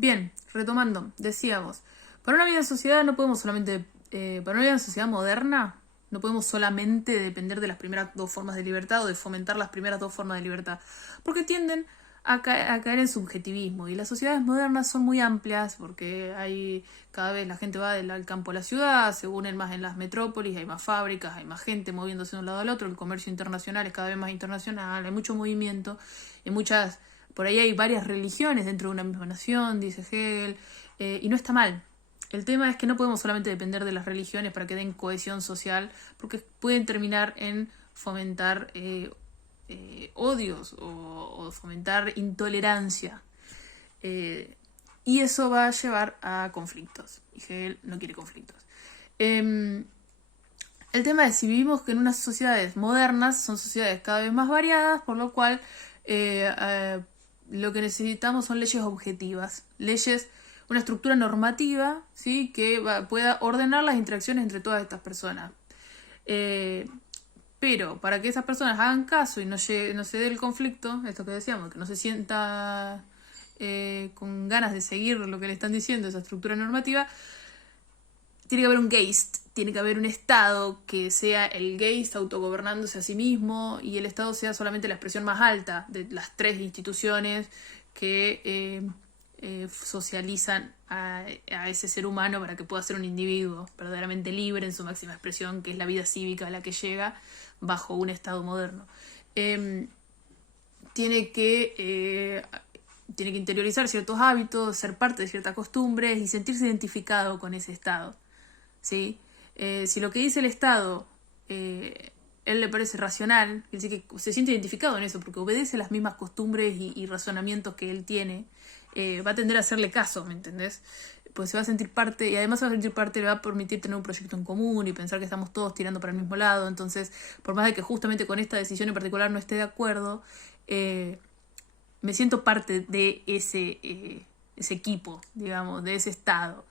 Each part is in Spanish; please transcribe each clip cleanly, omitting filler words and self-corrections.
Bien, retomando, decíamos, para una vida en sociedad no podemos solamente, para una vida en sociedad moderna, no podemos solamente depender de las primeras dos formas de libertad o de fomentar las primeras dos formas de libertad, porque tienden a caer en subjetivismo. Y las sociedades modernas son muy amplias porque hay cada vez la gente va del campo a la ciudad, se unen más en las metrópolis, hay más fábricas, hay más gente moviéndose de un lado al otro, el comercio internacional es cada vez más internacional, hay mucho movimiento, y por ahí hay varias religiones dentro de una misma nación, dice Hegel, y no está mal. El tema es que no podemos solamente depender de las religiones para que den cohesión social, porque pueden terminar en fomentar odios o fomentar intolerancia. Y eso va a llevar a conflictos. Y Hegel no quiere conflictos. El tema es si vivimos en unas sociedades modernas, son sociedades cada vez más variadas, por lo cual lo que necesitamos son leyes objetivas, una estructura normativa, ¿sí? Que pueda ordenar las interacciones entre todas estas personas. Pero para que esas personas hagan caso y no se dé el conflicto, esto que decíamos, que no se sienta con ganas de seguir lo que le están diciendo, esa estructura normativa, tiene que haber un Geist, tiene que haber un Estado que sea el Geist autogobernándose a sí mismo y el Estado sea solamente la expresión más alta de las tres instituciones que socializan a ese ser humano para que pueda ser un individuo verdaderamente libre en su máxima expresión, que es la vida cívica a la que llega bajo un Estado moderno. Tiene que interiorizar ciertos hábitos, ser parte de ciertas costumbres y sentirse identificado con ese Estado, ¿sí? Si lo que dice el Estado él le parece racional, es decir, que se siente identificado en eso porque obedece las mismas costumbres y razonamientos que él tiene, va a tender a hacerle caso, ¿me entendés? Pues se va a sentir parte, y además se va a sentir parte, le va a permitir tener un proyecto en común y pensar que estamos todos tirando para el mismo lado. Entonces, por más de que justamente con esta decisión en particular no esté de acuerdo, me siento parte de ese equipo, digamos, de ese Estado.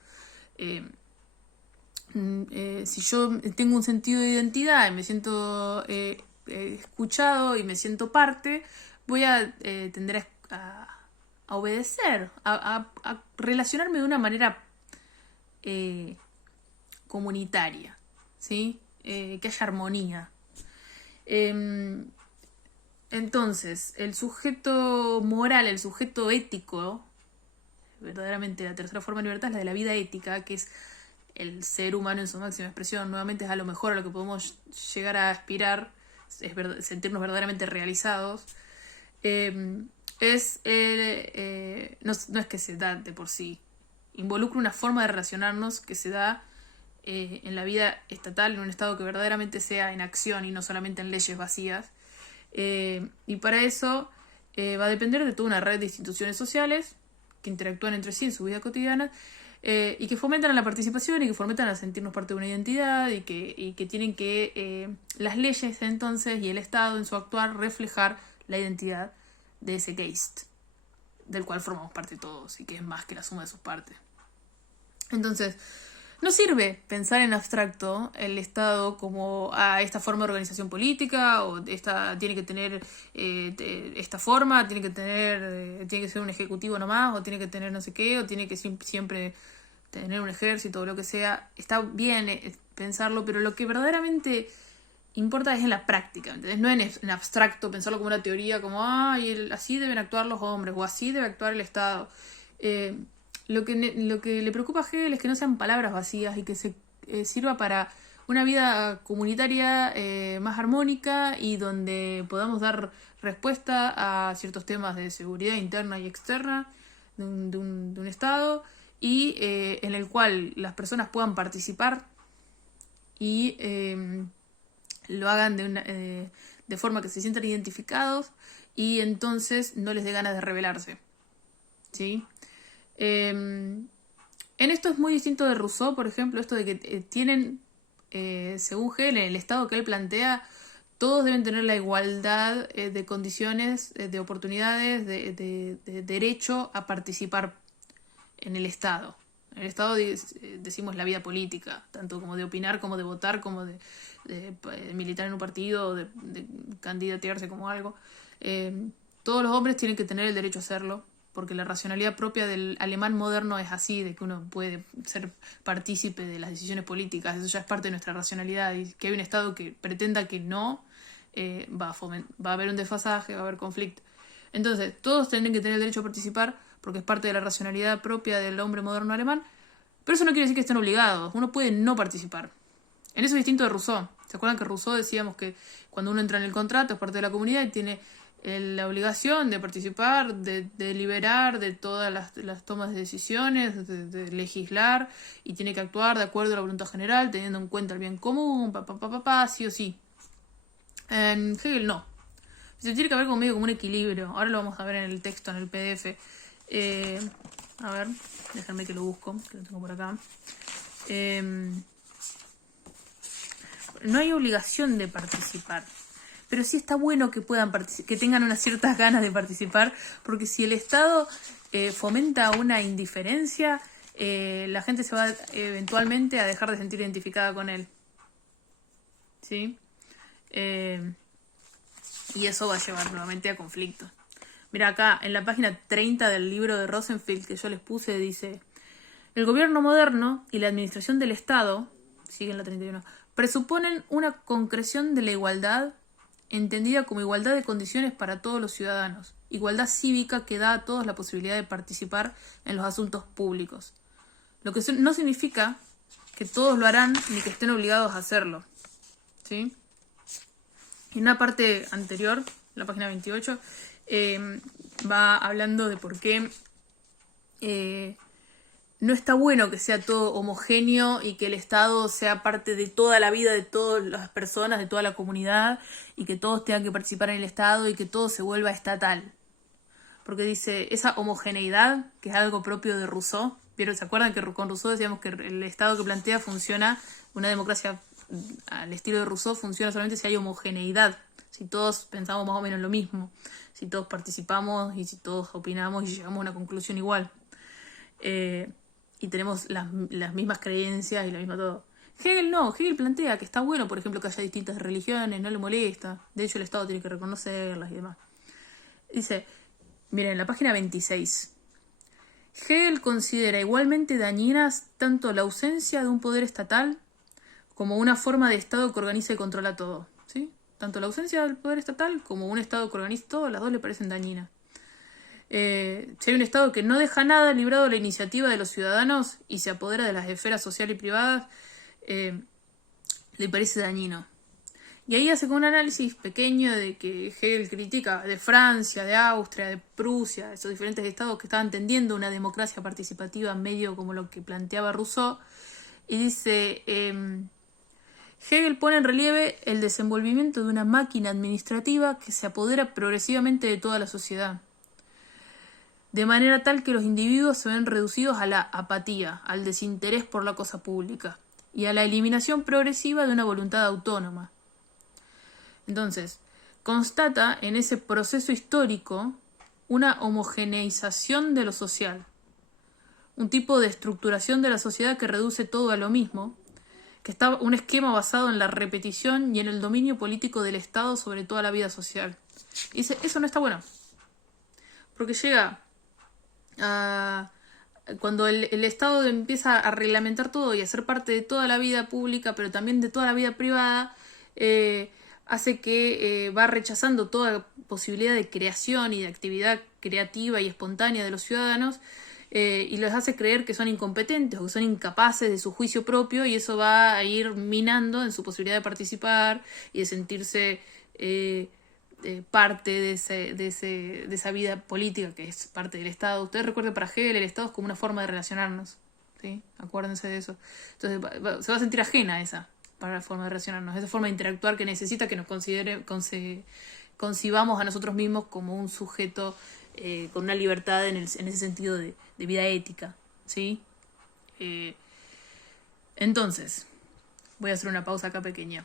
Si yo tengo un sentido de identidad y me siento escuchado y me siento parte, voy a tender a obedecer, a relacionarme de una manera comunitaria, ¿sí? Que haya armonía. Entonces, el sujeto moral, el sujeto ético, verdaderamente la tercera forma de libertad es la de la vida ética, que es el ser humano en su máxima expresión. Nuevamente es a lo mejor a lo que podemos llegar a aspirar, sentirnos verdaderamente realizados. No es que se da de por sí, involucra una forma de relacionarnos que se da en la vida estatal, en un Estado que verdaderamente sea en acción y no solamente en leyes vacías, y para eso va a depender de toda una red de instituciones sociales que interactúan entre sí en su vida cotidiana y que fomentan la participación y que fomentan a sentirnos parte de una identidad y que tienen que las leyes entonces y el Estado en su actuar reflejar la identidad de ese Geist, del cual formamos parte todos y que es más que la suma de sus partes. Entonces, no sirve pensar en abstracto el Estado como esta forma de organización política o tiene que tener esta forma, tiene que ser un ejecutivo nomás o tiene que tener no sé qué o tiene que siempre tener un ejército o lo que sea. Está bien pensarlo, pero lo que verdaderamente importa es en la práctica, ¿entendés? No en abstracto, pensarlo como una teoría, como así deben actuar los hombres o así debe actuar el Estado. Lo que le preocupa a Hegel es que no sean palabras vacías y que se sirva para una vida comunitaria más armónica y donde podamos dar respuesta a ciertos temas de seguridad interna y externa de un Estado y en el cual las personas puedan participar y lo hagan de forma que se sientan identificados y entonces no les dé ganas de rebelarse, ¿sí? En esto es muy distinto de Rousseau, por ejemplo, esto de que tienen, según Hegel, en el Estado que él plantea, todos deben tener la igualdad de condiciones, de oportunidades, de derecho a participar en el Estado. En el Estado decimos la vida política, tanto como de opinar, como de votar, como de militar en un partido, de candidatearse como algo. Todos los hombres tienen que tener el derecho a hacerlo. porque la racionalidad propia del alemán moderno es así, de que uno puede ser partícipe de las decisiones políticas, eso ya es parte de nuestra racionalidad, y que hay un Estado que pretenda que no, va a haber un desfasaje, va a haber conflicto. Entonces, todos tienen que tener el derecho a participar, porque es parte de la racionalidad propia del hombre moderno alemán, pero eso no quiere decir que estén obligados, uno puede no participar. En eso es distinto de Rousseau. ¿Se acuerdan que Rousseau decíamos que cuando uno entra en el contrato es parte de la comunidad y tiene la obligación de participar, de deliberar de todas las tomas de decisiones, de legislar, y tiene que actuar de acuerdo a la voluntad general, teniendo en cuenta el bien común, sí o sí? En Hegel no. Se tiene que haber como un equilibrio. Ahora lo vamos a ver en el texto, en el PDF. A ver, déjenme que lo busco, que lo tengo por acá. No hay obligación de participar, pero sí está bueno que puedan que tengan unas ciertas ganas de participar, porque si el Estado fomenta una indiferencia, la gente se va eventualmente a dejar de sentir identificada con él. ¿Sí? Y eso va a llevar nuevamente a conflictos. Mira, acá en la página 30 del libro de Rosenfeld que yo les puse, dice: el gobierno moderno y la administración del Estado, sigue en la 31, presuponen una concreción de la igualdad, entendida como igualdad de condiciones para todos los ciudadanos, igualdad cívica que da a todos la posibilidad de participar en los asuntos públicos. Lo que no significa que todos lo harán ni que estén obligados a hacerlo. ¿Sí? En una parte anterior, la página 28, va hablando de por qué no está bueno que sea todo homogéneo y que el Estado sea parte de toda la vida de todas las personas, de toda la comunidad, y que todos tengan que participar en el Estado y que todo se vuelva estatal. Porque dice, esa homogeneidad, que es algo propio de Rousseau, ¿vieron? ¿Se acuerdan que con Rousseau decíamos que el Estado que plantea funciona, una democracia al estilo de Rousseau funciona solamente si hay homogeneidad, si todos pensamos más o menos lo mismo, si todos participamos y si todos opinamos y llegamos a una conclusión igual, y tenemos las mismas creencias y la misma todo. Hegel no, Hegel plantea que está bueno, por ejemplo, que haya distintas religiones, no le molesta, de hecho el Estado tiene que reconocerlas y demás. Dice, miren, en la página 26, Hegel considera igualmente dañinas tanto la ausencia de un poder estatal como una forma de Estado que organiza y controla todo. ¿Sí? Tanto la ausencia del poder estatal como un Estado que organiza todo, las dos le parecen dañinas. Si hay un Estado que no deja nada librado a la iniciativa de los ciudadanos y se apodera de las esferas sociales y privadas, le parece dañino. Y ahí hace como un análisis pequeño de que Hegel critica de Francia, de Austria, de Prusia, esos diferentes estados que estaban tendiendo una democracia participativa medio como lo que planteaba Rousseau, y dice, Hegel pone en relieve el desenvolvimiento de una máquina administrativa que se apodera progresivamente de toda la sociedad, de manera tal que los individuos se ven reducidos a la apatía, al desinterés por la cosa pública y a la eliminación progresiva de una voluntad autónoma. Entonces, constata en ese proceso histórico una homogeneización de lo social, un tipo de estructuración de la sociedad que reduce todo a lo mismo, que está un esquema basado en la repetición y en el dominio político del Estado sobre toda la vida social. Y dice, eso no está bueno, porque llega a... Cuando el Estado empieza a reglamentar todo y a ser parte de toda la vida pública, pero también de toda la vida privada, hace que va rechazando toda posibilidad de creación y de actividad creativa y espontánea de los ciudadanos, y les hace creer que son incompetentes o que son incapaces de su juicio propio, y eso va a ir minando en su posibilidad de participar y de sentirse parte de esa vida política que es parte del Estado. Ustedes recuerden, para Hegel el Estado es como una forma de relacionarnos, ¿sí? Acuérdense de eso. Entonces se va a sentir ajena a esa para la forma de relacionarnos, esa forma de interactuar que necesita que nos concibamos a nosotros mismos como un sujeto con una libertad en ese sentido de vida ética, ¿sí? Entonces, voy a hacer una pausa acá pequeña.